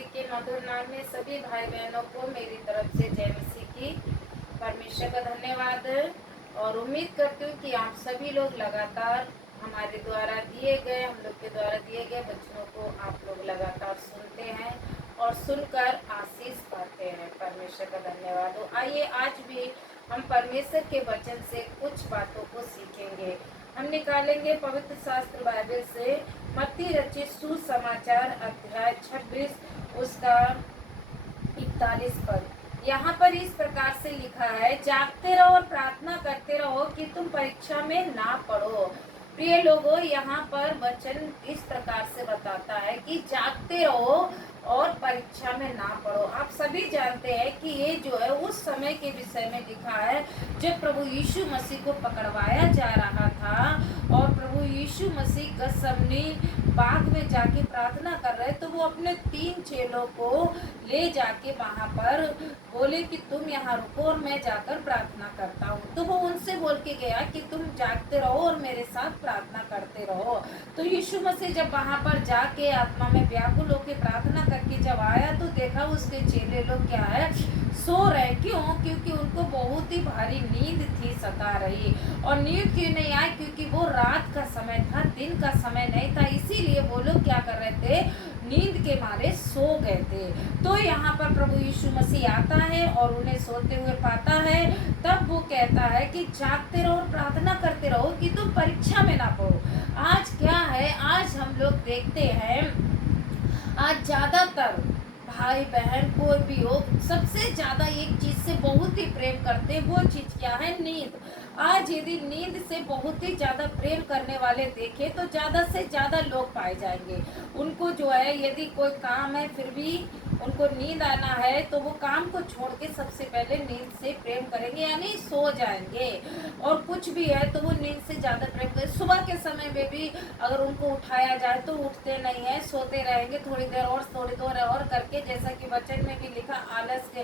मसीह के मधुर नाम में सभी भाई बहनों को मेरी तरफ से जय मसीह की। परमेश्वर का धन्यवाद और उम्मीद करती हूँ कि आप सभी लोग लगातार हमारे द्वारा दिए गए हम लोग के द्वारा दिए गए वचनों को आप लोग लगातार सुनते हैं और सुनकर आशीष पाते हैं। परमेश्वर का धन्यवाद हो। आइए आज भी हम परमेश्वर के वचन से कुछ बातों को सीखेंगे। हम निकालेंगे पवित्र शास्त्र बाइबल से मत्ती रचित सुसमाचार अध्याय 26 उसका 41 पद। यहाँ पर इस प्रकार से लिखा है, जागते रहो और प्रार्थना करते रहो कि तुम परीक्षा में ना पड़ो। प्रिय लोगों, यहाँ पर वचन इस प्रकार से बताता है कि जागते रहो और परीक्षा में ना पड़ो। आप सभी जानते हैं कि ये जो है उस समय के विषय में लिखा है जब प्रभु यीशु मसीह को पकड़वाया जा रहा था और प्रभु यीशु मसीह गसमनी बाग में जाके प्रार्थना कर रहे, तो वो अपने 3 चेलों को ले जाके वहां पर बोले कि तुम यहाँ रुको और मैं जाकर प्रार्थना करता हूँ। तो वो उनसे बोल के गया कि तुम जागते रहो और मेरे साथ प्रार्थना करते रहो। तो यीशु मसीह जब वहां पर जाके आत्मा में व्याकुल होकर प्रार्थना करके जब आया तो देखा उसके चेले लोग क्या है, सो रहे। क्यों? क्योंकि उनको बहुत ही भारी नींद थी सता रही। और नींद क्यों नहीं आई? क्योंकि वो रात का समय था, दिन का समय नहीं था, इसीलिए वो लोग क्या कर रहे थे, नींद के मारे सो गए थे। तो यहाँ पर प्रभु यीशु मसीह आता है और उन्हें सोते हुए पाता है। तब वो कहता है कि जागते रहो और प्रार्थना करते रहो कि तुम परीक्षा में ना पड़ो। आज क्या है, आज हम लोग देखते हैं, आज ज्यादातर भाई बहन कोई भी हो, सबसे ज्यादा एक चीज से बहुत ही प्रेम करते हैं। वो चीज क्या है? नींद। आज यदि नींद से बहुत ही ज्यादा प्रेम करने वाले देखे तो ज्यादा से ज्यादा लोग पाए जाएंगे। उनको जो है यदि कोई काम है फिर भी उनको नींद आना है तो वो काम को छोड़ के सबसे पहले नींद से प्रेम करेंगे, यानी सो जाएंगे। और कुछ भी है तो वो नींद से ज्यादा प्रेम करेंगे। सुबह के समय में भी अगर उनको उठाया जाए तो उठते नहीं है, सोते रहेंगे थोड़ी देर और करके, जैसा कि वचन में भी लिखा आलस के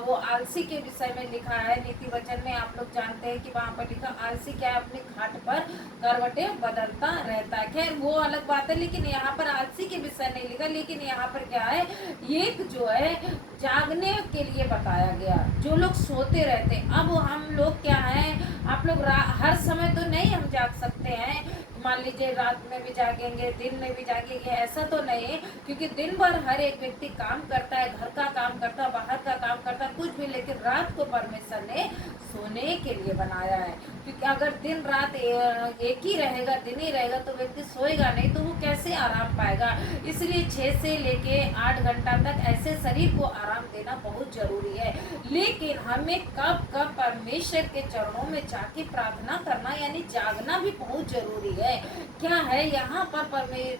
वो आलसी के विषय में लिखा है। नीति वचन में आप लोग जानते हैं कि वहाँ पर लिखा आलसी क्या है, अपनी खाट पर करवटें बदलता रहता है। खैर वो अलग बात है, लेकिन यहाँ पर आलसी के विषय नहीं लिखा। लेकिन यहाँ पर क्या है, ये जो है जागने के लिए बताया गया, जो लोग सोते रहते। अब हम लोग क्या है, आप लोग हर समय तो नहीं हम जाग सकते हैं। मान लीजिए रात में भी जागेंगे, दिन में भी जागेंगे, ऐसा तो नहीं है, क्योंकि दिन भर हर एक व्यक्ति काम करता है, घर का काम करता है, बाहर का काम करता है, कुछ भी। लेकिन रात को परमेश्वर ने सोने के लिए बनाया है। क्योंकि अगर दिन रात एक ही रहेगा, दिन ही रहेगा, तो व्यक्ति सोएगा नहीं तो वो कैसे आराम पाएगा। इसलिए 6 से लेके 8 घंटा तक ऐसे शरीर को आराम देना बहुत जरूरी है। लेकिन हमें कब कब परमेश्वर के चरणों में जाके प्रार्थना करना यानी जागना भी बहुत जरूरी है। क्या है, यहाँ पर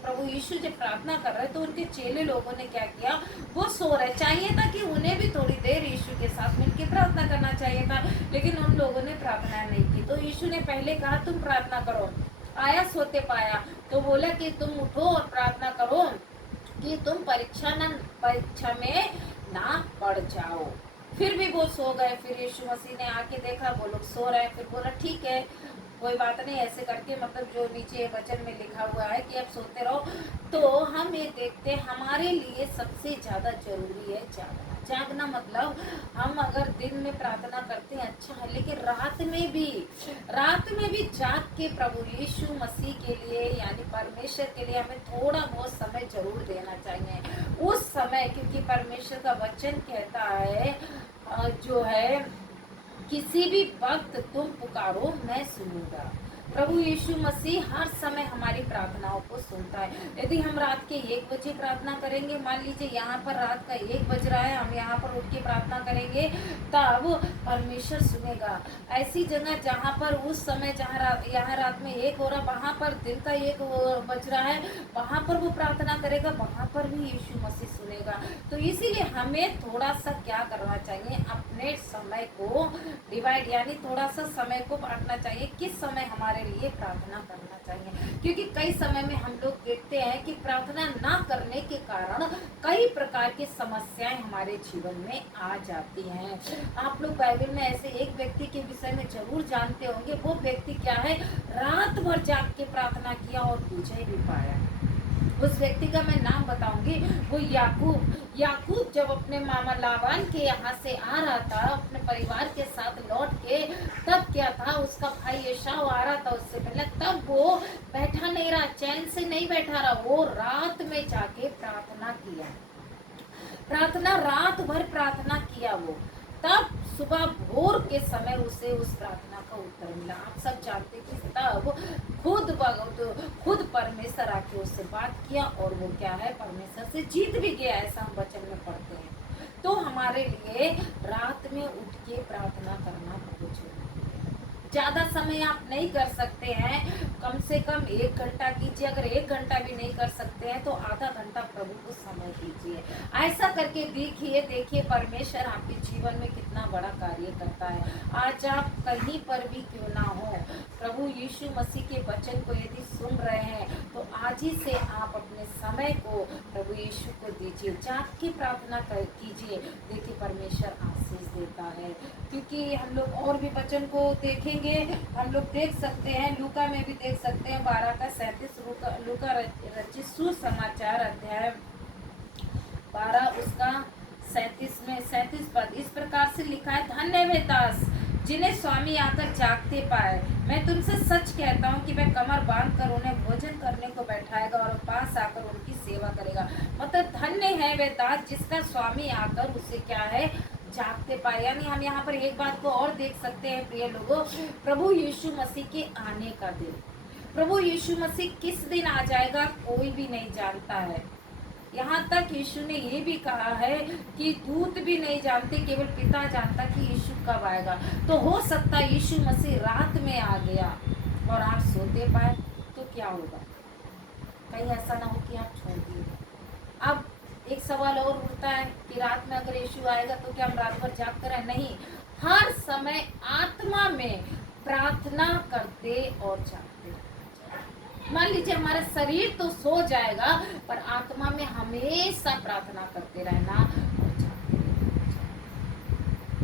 प्रभु यीशु जब प्रार्थना कर रहे तो उनके चेले लोगों ने क्या किया, वो सो रहे। चाहिए था कि उन्हें भी थोड़ी देर यीशु के साथ मिलकर प्रार्थना करना चाहिए था, लेकिन उन लोगों ने प्रार्थना नहीं की। तो यीशु ने पहले कहा तुम प्रार्थना करो। आया सोते पाया तो बोला कि तुम उठो और प्रार्थना करो कि तुम परीक्षा में ना पड़ जाओ। फिर भी वो सो गए। फिर यीशु मसीह ने आके देखा वो लोग सो रहे हैं, फिर बोला ठीक है कोई बात नहीं, ऐसे करके, मतलब जो नीचे वचन में लिखा हुआ है कि अब सोते रहो। तो हम ये देखते हैं हमारे लिए सबसे ज्यादा जरूरी है जागना। जागना मतलब हम अगर दिन में प्रार्थना करते हैं अच्छा है, लेकिन रात में भी जाग के प्रभु यीशु मसीह के लिए यानी परमेश्वर के लिए हमें थोड़ा बहुत समय जरूर देना चाहिए। उस समय, क्योंकि परमेश्वर का वचन कहता है जो है किसी भी वक्त तुम पुकारो मैं सुनूंगा। प्रभु यीशु मसीह हर समय हमारी प्रार्थनाओं को सुनता है। यदि हम रात के 1 बजे प्रार्थना करेंगे, मान लीजिए यहाँ पर रात का 1 बज रहा है, हम यहाँ पर उठ के प्रार्थना करेंगे, तब परमेश्वर सुनेगा। ऐसी जगह जहाँ पर उस समय यहाँ रात में 1 हो रहा, वहाँ पर दिन का 1 बज रहा है, वहाँ पर वो प्रार्थना करेगा, वहाँ पर भी यीशु मसीह सुनेगा। तो इसीलिए हमें थोड़ा सा क्या करना चाहिए, अपने समय को डिवाइड यानी थोड़ा सा समय को बांटना चाहिए, किस समय हमारे लिए प्रार्थना करना चाहिए। क्योंकि कई समय में हम लोग देखते हैं कि प्रार्थना ना करने के कारण कई प्रकार की समस्याएं हमारे जीवन में आ जाती हैं। आप लोग बाइबल में ऐसे एक व्यक्ति के विषय में जरूर जानते होंगे। वो व्यक्ति क्या है, रात भर जाग के प्रार्थना किया और विजय भी पाया। उस व्यक्ति का मैं नाम बताऊंगी। वो याकूब याकूब जब अपने मामा लाबान के यहाँ से आ रहा था अपने परिवार के साथ लौट के, तब क्या था, उसका भाई एसाव आ रहा था उससे पहले, तब वो बैठा नहीं रहा, चैन से नहीं बैठा रहा, वो रात में जाके प्रार्थना किया, प्रार्थना रात भर प्रार्थना किया वो, तब सुबह भोर के समय उसे उस प्रार्थना का उत्तर मिला। आप सब जानते कि तब खुद परमेश्वर आके उससे बात किया और वो क्या है, परमेश्वर से जीत भी गया, ऐसा हम वचन में पढ़ते हैं। तो हमारे लिए रात में उठ के प्रार्थना करना बहुत जरूरी है। ज्यादा समय आप नहीं कर सकते हैं, कम से कम 1 घंटा कीजिए, अगर 1 घंटा भी नहीं कर सकते हैं तो आधा घंटा प्रभु को समय दीजिए। ऐसा करके देखिए परमेश्वर आपके जीवन में कितना बड़ा कार्य करता है। आज आप कहीं पर भी क्यों ना हो, प्रभु यीशु मसीह के वचन को यदि सुन रहे हैं तो आज ही से आप अपने समय को प्रभु यीशु को दीजिए, जाग के प्रार्थना कीजिए, देखिए परमेश्वर आशीष देता है। क्योंकि हम लोग और भी वचन को देखेंगे, हम लोग देख सकते हैं, लूका में भी देख सकते हैं 12:37, लूका रचित सुसमाचार अध्याय 12 उसका 37 पद इस प्रकार से लिखा है, धन्य वे दास जिन्हें स्वामी आकर जागते पाए। मैं तुमसे सच कहता हूँ कि वह कमर बांध कर उन्हें भोजन करने को बैठाएगा और पास आकर उनकी सेवा करेगा। मतलब धन्य है वे दास जिसका स्वामी आकर उसे क्या है, जागते पाए। यानी हम यहाँ पर एक बात को और देख सकते हैं प्रिय लोगों, प्रभु यीशु मसीह के आने का दिन, प्रभु यीशु मसीह किस दिन आ जाएगा कोई भी नहीं जानता है। यहाँ तक यीशु ने ये भी कहा है कि दूत भी नहीं जानते, केवल पिता जानता कि यीशु कब आएगा। तो हो सकता है यीशु मसीह रात में आ गया और आप सोते पाए तो क्या होगा, कहीं ऐसा ना हो कि आप छोड़ दिए। अब एक सवाल और उठता है कि रात में अगर यीशु आएगा तो क्या हम रात भर जाग कर नहीं, हर समय आत्मा में प्रार्थना करते और जागते। मान लीजिए हमारा शरीर तो सो जाएगा पर आत्मा में हमेशा प्रार्थना करते रहना और जागते रहना।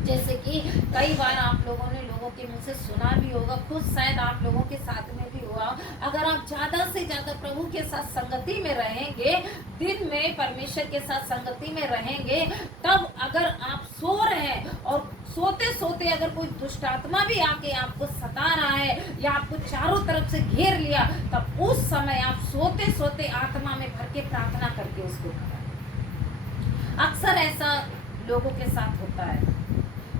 जैसे कि कई बार आप लोगों ने लोगों के मुंह से सुना भी होगा, खुद शायद आप लोगों के साथ में भी हुआ, अगर आप ज्यादा से ज्यादा प्रभु के साथ संगति में रहेंगे, दिन में परमेश्वर के साथ संगति में रहेंगे, तब अगर आप सो रहे हैं और सोते सोते अगर कोई दुष्ट आत्मा भी आके आपको सता रहा है या आपको चारों तरफ से घेर लिया, तब उस समय आप सोते सोते आत्मा में भर के प्रार्थना करके उसको करें। अक्सर ऐसा लोगों के साथ होता है,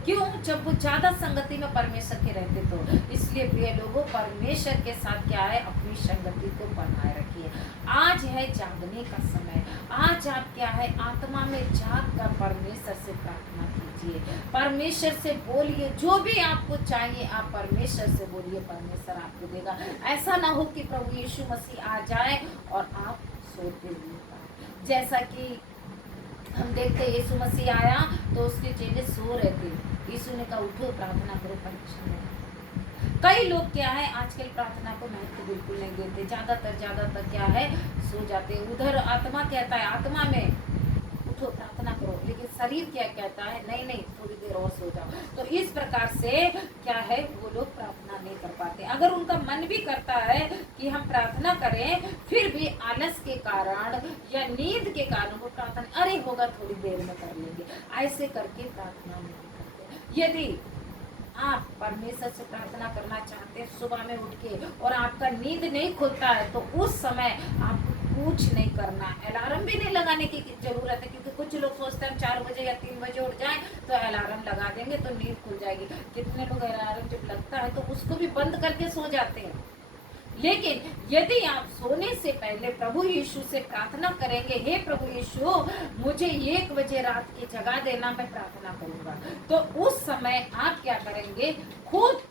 क्यों, जब वो ज्यादा संगति में परमेश्वर के रहते तो। इसलिए प्रिय लोगों, परमेश्वर के साथ क्या है, अपनी संगति को बनाए रखिए। आज है जागने का समय, आज आप क्या है, आत्मा में जाग कर परमेश्वर से प्रार्थना कीजिए, परमेश्वर से बोलिए, जो भी आपको चाहिए आप परमेश्वर से बोलिए, परमेश्वर आपको देगा। ऐसा ना हो कि प्रभु यीशु मसीह आ जाए और आप सोते हुए पाए। जैसा कि हम देखते यीशु मसीह आया तो उसके चेले सो रहे थे, यीशु ने कहा उठो प्रार्थना करो, परीक्षा। कई लोग क्या है आजकल प्रार्थना को महत्व बिल्कुल नहीं देते, ज्यादातर क्या है, सो जाते। उधर आत्मा कहता है आत्मा में उठो प्रार्थना करो, लेकिन शरीर क्या कहता है, नहीं थोड़ी देर और सो जाओ। तो इस प्रकार से क्या है, वो लोग प्रार्थना नहीं कर पाते। अगर उनका मन भी करता है कि हम प्रार्थना करें, फिर भी आलस के कारण या नींद के कारण वो प्रार्थना, अरे होगा थोड़ी देर में कर लेंगे, ऐसे करके प्रार्थना नहीं करते। यदि आप परमेश्वर से प्रार्थना करना चाहते हैं सुबह में उठ के और आपका नींद नहीं खुलता है, तो उस समय आपको कुछ नहीं करना, अलार्म भी नहीं लगाने की जरूरत है। क्योंकि कुछ लोग सोचते हैं 4 बजे या 3 बजे उठ जाएं तो अलार्म लगा देंगे तो नींद खुल जाएगी। कितने लोग अलार्म जब लगता है तो उसको भी बंद करके सो जाते हैं। लेकिन यदि आप सोने से पहले प्रभु यीशु से प्रार्थना करेंगे, हे प्रभु यीशु मुझे 1 बजे रात की जगा देना, मैं प्रार्थना करूंगा, तो उस समय आप क्या करेंगे, खुद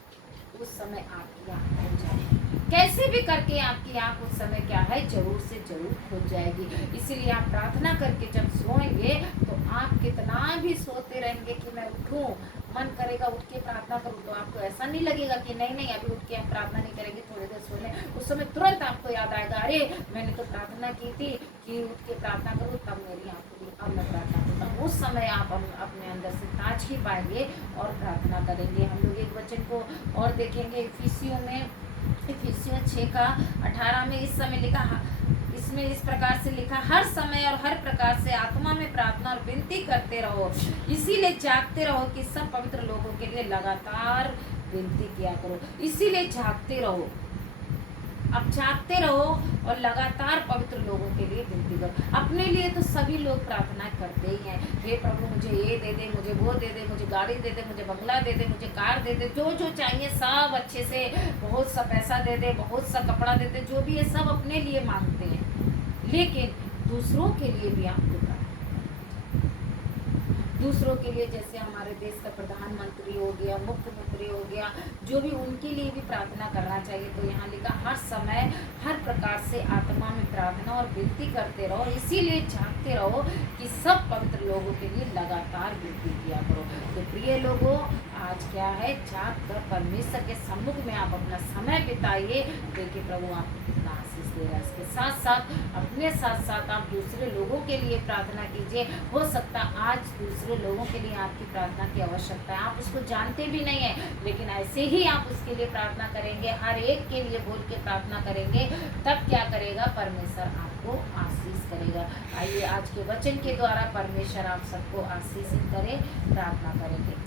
उस समय आपकी आंख खुल जाएगी। कैसे भी करके आपकी आंख उस समय क्या है, जरूर से जरूर खुल जाएगी। इसीलिए आप प्रार्थना करके जब सोएंगे तो आप कितना भी सोते रहेंगे कि मैं उठूं, मन करेगा उठ के प्रार्थना करूं, तो आपको ऐसा नहीं लगेगा कि नहीं अभी उठ के हम प्रार्थना नहीं करेंगे, थोड़ी देर सो लें। उस समय तुरंत आपको याद आएगा, अरे मैंने तो प्रार्थना की थी कि उठ के प्रार्थना करूं, तब मेरी आंख खुली, अब मैं प्रार्थना करता हूँ। उस समय आप अपने अंदर से ताजगी पाएंगे और प्रार्थना करेंगे। हम लोग एक वचन को और देखेंगे, इफिसियों 6:18 में इस समय लिखा, इसमें इस प्रकार से लिखा, हर समय और हर प्रकार से आत्मा में प्रार्थना और विनती करते रहो, इसीलिए जागते रहो कि सब पवित्र लोगों के लिए लगातार विनती किया करो। इसीलिए जागते रहो, अब जागते रहो और लगातार पवित्र लोगों के लिए विनती करो। अपने लिए तो सभी लोग प्रार्थना करते ही हैं, हे प्रभु मुझे ये दे दे, मुझे वो दे दे, मुझे गाड़ी दे दे, मुझे बंगला दे दे, मुझे कार दे दे, जो जो चाहिए सब अच्छे से, बहुत सा पैसा दे दे, बहुत सा कपड़ा दे दे, जो भी है सब अपने लिए मांगते हैं। लेकिन दूसरों के लिए भी आपको दूसरों के लिए, जैसे हमारे देश का प्रधानमंत्री हो गया, मुख्यमंत्री हो गया, जो भी उनके लिए भी प्रार्थना करना चाहिए। तो यहाँ लिखा, हर समय हर प्रकार से आत्मा में प्रार्थना और विनती करते रहो, इसीलिए जागते रहो कि सब पवित्र लोगों के लिए लगातार विनती किया करो। तो प्रिय लोगों, आज क्या है, जाग कर परमेश्वर के सम्मुख में आप अपना समय बिताइए। देखिए प्रभु आपको कितना आशीष दे रहा है। इसके साथ साथ अपने साथ साथ आप दूसरे लोगों के लिए प्रार्थना कीजिए। हो सकता आज दूसरे लोगों के लिए आपकी प्रार्थना की आवश्यकता है, आप उसको जानते भी नहीं है, लेकिन ऐसे ही आप उसके लिए प्रार्थना करेंगे, हर एक के लिए बोल के प्रार्थना करेंगे, तब क्या करेगा, परमेश्वर आपको आशीष करेगा। आइए आज के वचन के द्वारा परमेश्वर आप सबको आशीषित करे, प्रार्थना करेंगे।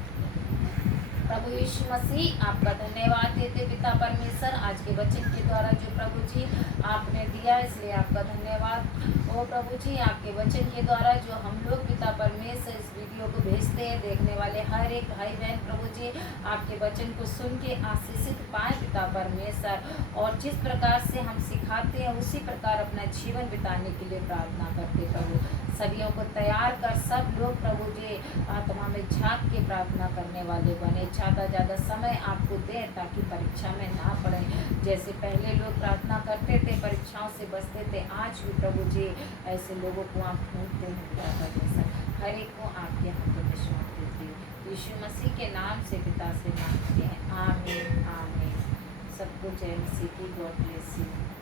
प्रभु यीशु मसीह आपका धन्यवाद देते पिता परमेश्वर, आज के वचन के द्वारा जो प्रभु जी आपने दिया, इसलिए आपका धन्यवाद। ओ प्रभु जी, आपके वचन के द्वारा जो हम लोग पिता परमेश्वर इस वीडियो को भेजते हैं, देखने वाले हर एक भाई बहन प्रभु जी आपके वचन को सुन के आशीषित पाए पिता परमेश्वर, और जिस प्रकार से हम सिखाते हैं उसी प्रकार अपना जीवन बिताने के लिए प्रार्थना करते प्रभु। सभी को तैयार कर सब लोग प्रभु जी आत्मा में झांक के प्रार्थना करने वाले बने, ज़्यादा समय आपको दें ताकि परीक्षा में ना पड़े। जैसे पहले लोग प्रार्थना करते थे, परीक्षाओं से बचते थे, आज भी प्रभु जी ऐसे लोगों को आप ढूंढते हैं, हर एक को आपके हाथों में सौंप देते हैं। यीशु मसीह के नाम से पिता से मांगते हैं, आमीन आमीन। सबको जय मसीह की, गॉड ब्लेस यू।